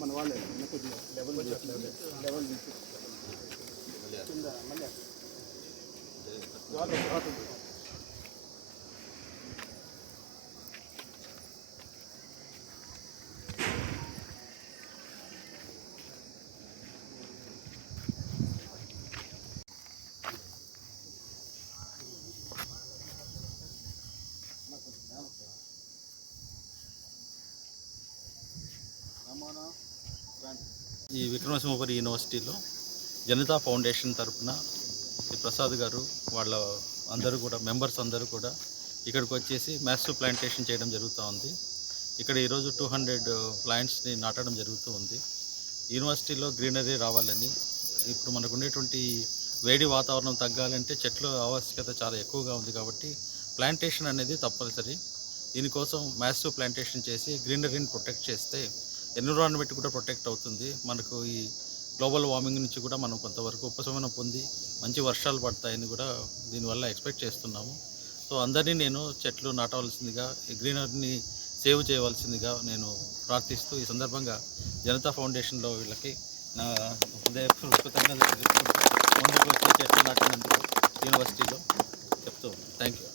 మన వాళ్ళే కొద్దిగా లెవెల్ కింద మళ్ళీ వాటర్ ఈ విక్రమసింహపురి యూనివర్సిటీలో జనతా ఫౌండేషన్ తరఫున ప్రసాద్ గారు వాళ్ళ అందరూ కూడా మెంబర్స్ అందరూ కూడా ఇక్కడికి వచ్చేసి మ్యాసివ్ ప్లాంటేషన్ చేయడం జరుగుతూ ఉంది. ఇక్కడ ఈరోజు 200 ప్లాంట్స్ని నాటడం జరుగుతూ ఉంది. యూనివర్సిటీలో గ్రీనరీ రావాలని, ఇప్పుడు మనకు ఉండేటువంటి వేడి వాతావరణం తగ్గాలంటే చెట్ల ఆవశ్యకత చాలా ఎక్కువగా ఉంది కాబట్టి ప్లాంటేషన్ అనేది తప్పనిసరి. దీనికోసం మ్యాసివ్ ప్లాంటేషన్ చేసి గ్రీనరీని ప్రొటెక్ట్ చేస్తే ఎన్విరాన్మెంట్ కూడా ప్రొటెక్ట్ అవుతుంది. మనకు ఈ గ్లోబల్ వార్మింగ్ నుంచి కూడా మనం కొంతవరకు ఉపశమనం పొంది మంచి వర్షాలు పడతాయని కూడా దీనివల్ల ఎక్స్పెక్ట్ చేస్తున్నాము. సో అందరినీ నేను చెట్లు నాటవలసిందిగా, ఈ గ్రీనరీని సేవ్ చేయవలసిందిగా నేను ప్రార్థిస్తూ ఈ సందర్భంగా జనతా ఫౌండేషన్లో వీళ్ళకి నా హృదయపూర్వకంగా ముందుకు వచ్చి చెట్లు నాటినందుకు యూనివర్సిటీలో చెప్తూ థ్యాంక్ యూ.